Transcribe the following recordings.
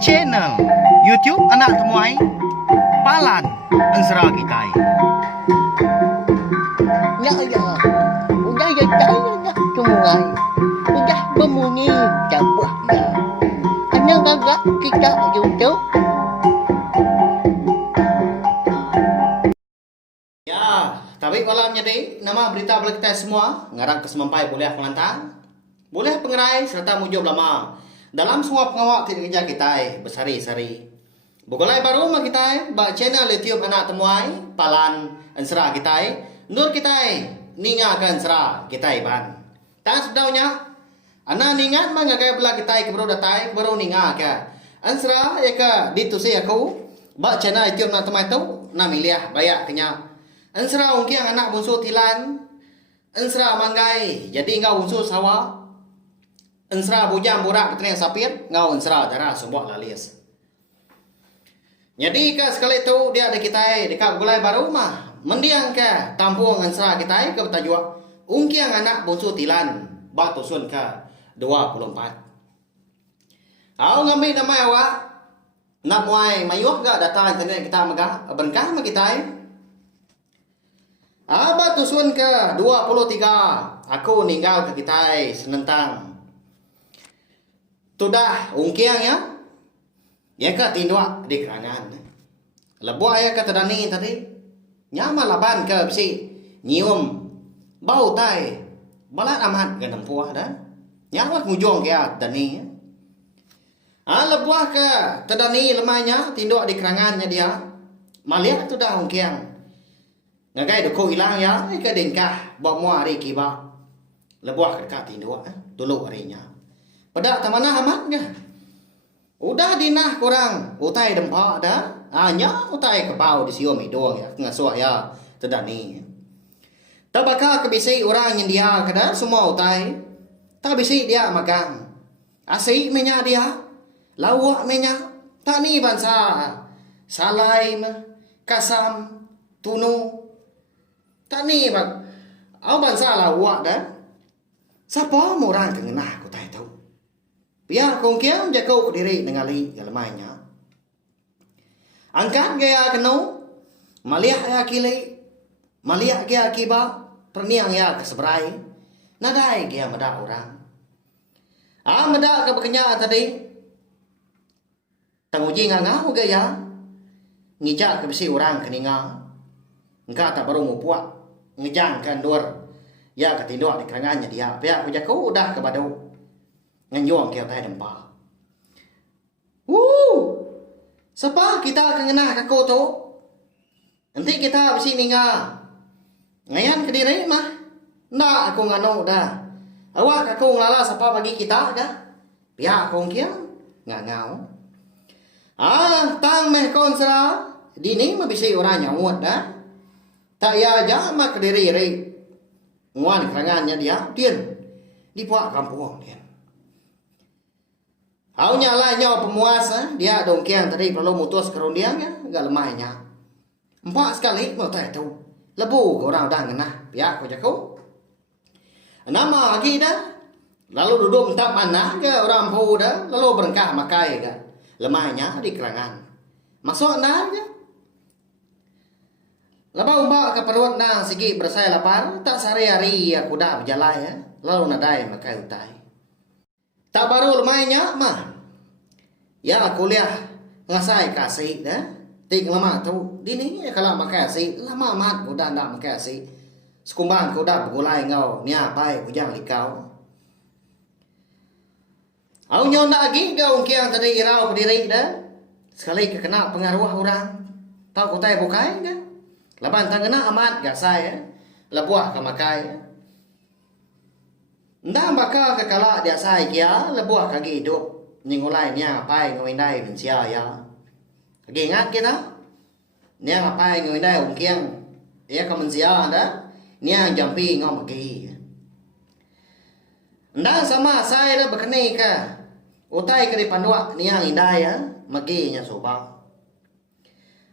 Channel YouTube Anak Temuai Palan Ensera Kitai. Ya ya, udah ya saya dah temuai, udah berbunyi cabut ya. Hanya gagak kita YouTube. Ya, tapi malam jadi nama berita boleh kita semua ngarang kesemampai boleh pengantar, boleh pengerai serta mujub lama dalam semua pengawak tidak kerja kita bersari-sari. Bukulai baru mak kita bak channel YouTube Anak Temuai Palan Ensera kita. Nur kita ningakan sera kita ban. Tak sedaunya ana ningat mangagai belah kita ke baru datai baru ninga ke. Ansera ya ke ditusi aku bak channel YouTube Anak Temuai tu na miliah bayak kenya. Ansera ungkiang anak bungsu tilan. Ansera manggai jadi ngau bungsu sawa. Ansera bujang burak petring sapit ngau ansera darah sumbok lalis. Jadi ke sekali itu dia ada kita dekat gulai baru mah. Mendiang ke tampung ansera kita ke bertajua ungkiang anak bungsu tilan batu sun ke 24. Au ngambil nama awak nak muai mayuh gak datang internet kita megah berkah ma kita. Batu sun ke 23 aku ninggal ke kita senentang. Tudah ungkiang ya. Ya ke tindua di kerangan. Lebuah ya ke tedani tadi. Nyama laban ke besi nyium bau tai balat amat ganam puah dah. Nyama ngujung ke tedani. Lebuah ke tedani lemahnya tindua di kerangannya dia. Maliak tu dah ungkiang. Ngagai doko hilang ya ke dengkah bawa mua hari kiba. Lebuah ke tindua dulu harinya. Pada tamana amat ke. Udah dinah kurang utai dempak dah. Hanya utai kebau di siom doang ya ngasuh ya tedani. Tabaka kebisi orang yang dia kada semua utai. Tak bisi dia magang. Asik menya dia. Lawak menya. Tak ni bansa. Salai kasam tunu. Tak ni bang. Au bansa lawak dah. Siapa orang kengenah ku tai tahu. Biar kong kiam jakau diri ningali galamanya. Angkat gaya kenu, maliak ya kili, maliak gaya kiba, perniang ya keseberai, nadai gaya meda orang. Meda ke bekenya tadi, tanguji ngangau gaya, ngijak ke besi orang keninga, engkau tak baru mupuak, ngejang kan dor, ya ketinduk di kerangannya dia, biar aku jakau udah ke badu, ngenyuang kaya tai dempa. Siapa kita akan kenah kaku tu? Nanti kita habis ini nga. Ngayan ke diri mah. Ndak aku nganu dah. Awak aku ngelala siapa bagi kita kah? Pihak aku kiam ngau. Tang meh konsera. Dini mah bisa orang nyawut dah. Tak ya aja mah ke diri. Nguan kerangannya dia. Dian. Di puak kampung dia. Aunya lah nyawa pemuasa dia dongkiang tadi perlu mutus kerundiangnya enggak lemahnya. 4 sekali mau tahu lebu orang dah ngenah pihak ko jaku. Nama lagi dah. Lalu duduk entap mana ke orang pu dah lalu berengkah makai ke lemahnya di kerangan. Masuk nah aja. Lepas umbak ke perut nang sigi bersai lapar tak sehari-hari aku dah berjalan ya. Lalu nadai makai utai. Tak baru lemahnya mah. Ya kuliah ngasai kasih dah. Tik lama tu. Dini kalau makasih lama amat udah ndak makasih. Sekumbang ku dah begulai ngau nia pai bujang likau. Au nyon lagi kau kiang tadi irau ke diri dah. Sekali kena pengaruh orang. Tahu kutai bukai dah. Laban tangena amat gasai lebuah ke makai. Ndak bakal ke kala dia sai kia lebuah kaki hidup. Nyingulai nia pai ngoi dai ben sia ya. Kaki ingat kita? Nia pai ngoi dai ungkiang. Ya ka men sia dah. Nia jampi ngau magi. Ndak sama sai dah bekeni ke. Utai ke di pandua nia indai ya. Magi nya sobang.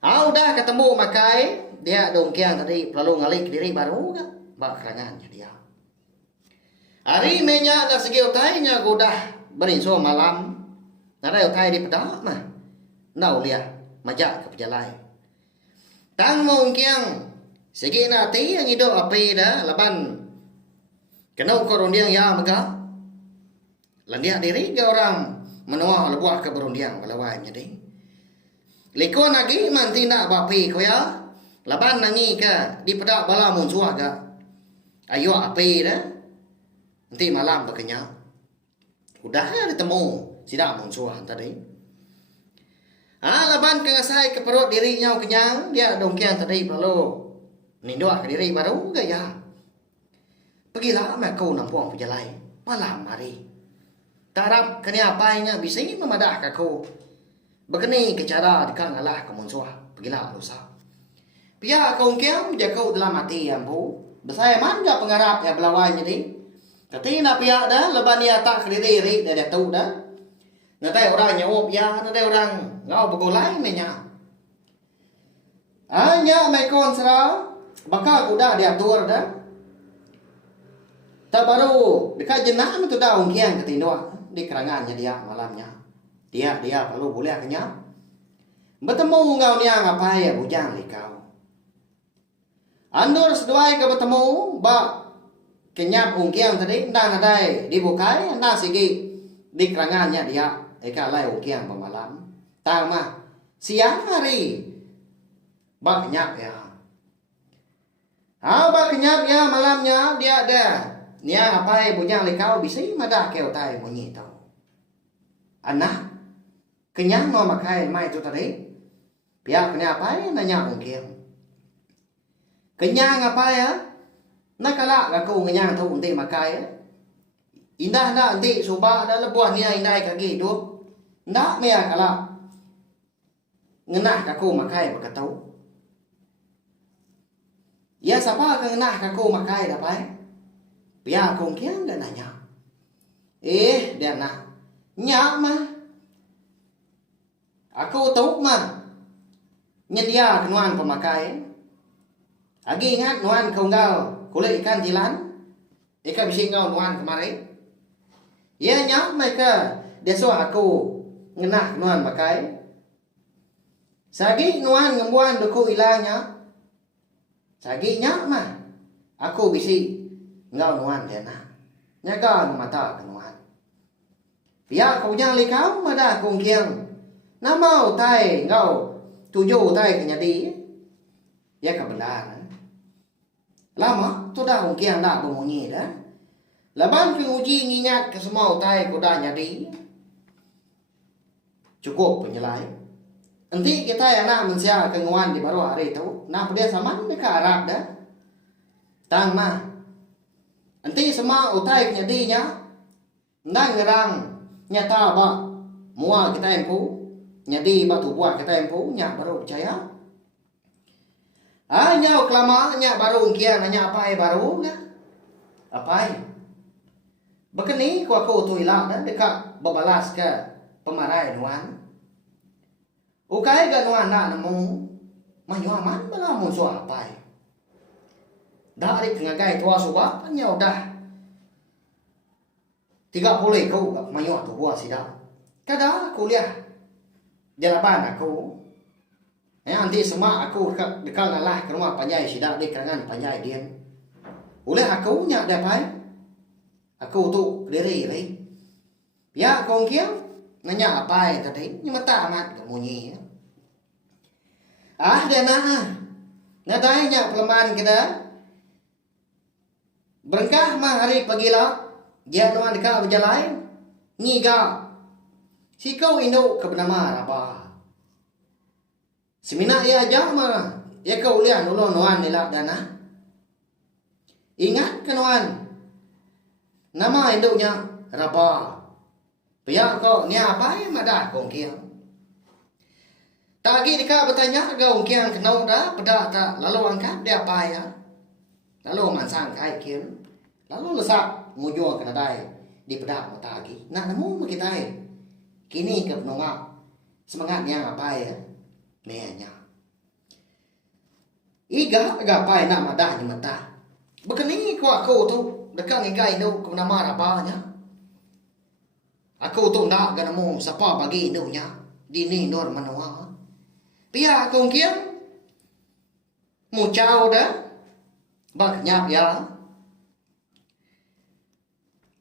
Dah ketemu makai dia dongkiang tadi lalu ngalik diri baru kan bak kerangannya dia. Hari menya dah segi utainya udah Berin so malam. Nada utai di pedak mah. Nau liah majak ke pejalai. Tang mong kiang. Sige na ti ang ido api dah laban. Kenau korundiang ya mega. Landia diri ke orang menua lebuah ke berundiang balawai jadi. Liko lagi man tindak bapi ko ya. Laban nangi ke di pedak bala mun suah ga. Ayo api dah. Nanti malam berkenyak. Udah ya ditemu. Sidak mun suah tadi. Laban kengasai ke perut dirinya kenyang. Dia dongkian tadi lalu. Nindoa ke diri baru gaya. Pergilah mak kau nampuang pejalai. Malam hari. Tarap kena apanya bisa memadah ke kau. Begini ke cara dekat ngalah ke mun suah. Pergilah lusa. Pihak kau kiam jakau dalam hati ampu. Besaya mangga pengarap ya belawai jadi. Ketina pihak dah leban dia tak ke diri dia tu dah. Nanti orang nyawab ya, nanti orang ngau begolai menya. Hanya mekon serau, bakal kuda diatur dah. Tak baru dekat jenah itu dah ungkian ketindo di kerangannya dia malamnya. Dia perlu boleh kenyang. Bertemu ngau niang apa ya bujang likau. Andur seduai ke bertemu bak kenyap ungkian tadi ndan adai dibukai ndan sigi di kerangannya dia. Eka lai ungkian pemalam. Tang mah siang hari bak kenyap ya. Bak kenyap ya malamnya dia ada. Nia apa ya bujang likau bisa madah keu tai bunyi tau. Anak kenyang mau makai mai tu tadi. Pihak kena apa ya nanya ungkian. Kenyang apa ya? Nakala aku kenyang tu unti makai. Indah dah nanti subah dah lebuah nia indah kaki tu. Ndak mea kala ngenah kaku makai bakatau. Ya siapa ke ngenah kaku makai dapai? Pia kong kian dah nanya. Dia nak nyak mah. Aku tahu mah. Nyedia kenuan pemakai. Agi ingat nuan kau ngau kulit ikan tilan. Ika bisi ngau nuan kemarin. Ya nyak mereka dia suruh aku ngenah nuan makai. Sagi nuan ngembuan duku ilangnya. Sagi nyak mah. Aku bisi ngau nuan dia nak. Nyaga mata ke nuan. Pihak kau jangan likau mada kong kiang. Nama utai ngau tujuh utai kenyadi. Ya kebenar. Lama tu dah kong kiang dah bemunyi dah. Laban penguji ngingat ke semua utai ko dah nyadi. Cukup penyelai. Nanti kita yang nak mensia kenguan di baru hari itu. Nah dia sama dekat Arab dah. Tang mah. Nanti semua utai penyedinya. Nang ngerang nyata ba. Mua kita empu. Nyadi batu buah kita empu. Nyak baru percaya. Nyau kelama nyak baru ungkian. Nyak apa baru dah. Apa Begini ku aku tu hilang dah dekat berbalas ke pemarai nuan. Ukai ke nuan nak nemu manyuaman bala mun so apa. Dari tengagai tua subah nyau dah 30 ku manyua tu buah sida. Kada kuliah jalaban aku. Nanti semua aku dekat ngalah ke rumah panjai sida di kerangan panjai dia. Oleh aku nyak dapai. Aku tu diri ni. Ya kong kiam nanya apa tadi? Nhưng mà tak amat kemunyi. Dia nak. Nadai nyak pelaman kita. Berengkah mah hari pagilah. Dia nuan dekat berjalai. Ngiga. Si kau induk ke bernama apa? Semina ia aja mah. Ya kau lihat dulu nuan nilak dana. Ingat ke nuan? Nama induknya Rabah. Pihak kau ni apa yang ada kong kiang. Tagi dika bertanya kong kiang kenau dah pedak tak lalu angkat dia apa ya. Lalu mansang kai kian. Lalu lesak ngujur kena dai di pedak mata lagi. Nak nemu kita kini ke penongak semangatnya apa ya. Nenya. Iga apa nak madah ni mata. Begini ku aku tu dekat ngigai tu ke nama apa nya. Aku tu nak gana mo siapa bagi nya dini nor manawa. Pia kong kiang mu chao dah bak nyap ya.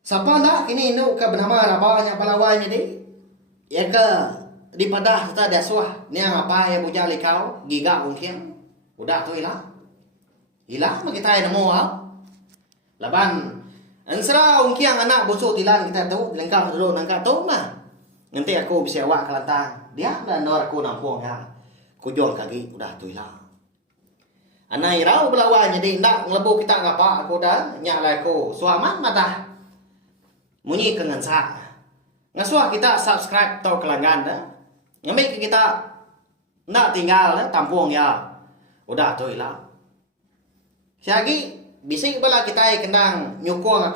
Siapa nak kini nu ka bernama rabanya palawai ni di? Ya ke di padah kita dia suah ni apa ya bujali kau giga kong kiang. Udah tu hilang. Hilang kita yang nemu ha. Laban ansra ungkiang anak busuk tilan kita tu lengkap dulu nangka tu nah. Nanti aku bisa awak kelantang. Dia dan nor aku nampung ya. Ku jual kaki udah tu hilang. Anai rau belawan jadi nak ngelebu kita ngapa aku dah nyalai aku suaman mata. Munyi ke ngansa. Ngasua kita subscribe tau kelangan dah. Ngambil kita nak tinggal dah tampung ya. Udah tu hilang. Siagi bising bala kita kendang nyukong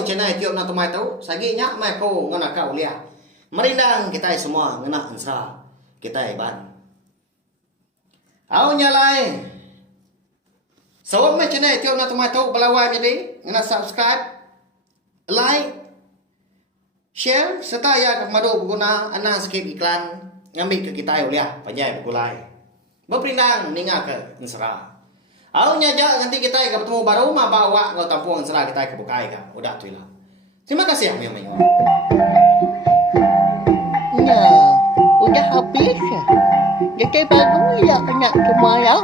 channel tiop na tumai tau sagi nyak mai ko ngana kau lia merindang kita semua ngana ansra kita ban au nyalai sawam mai channel tiop na tumai tau balawai jadi ngana subscribe like share serta ya kemado berguna anak skip iklan ngambil ke kita lia panjai bergulai berperindang ninga ke ansra. Au nyaja nanti kita ketemu baru mah bawa ngau tampung setelah kita ke bukai ka. Udah tu lah. Terima kasih ya Mami. Nah, udah habis ya. Jadi baru ya anak semua ya.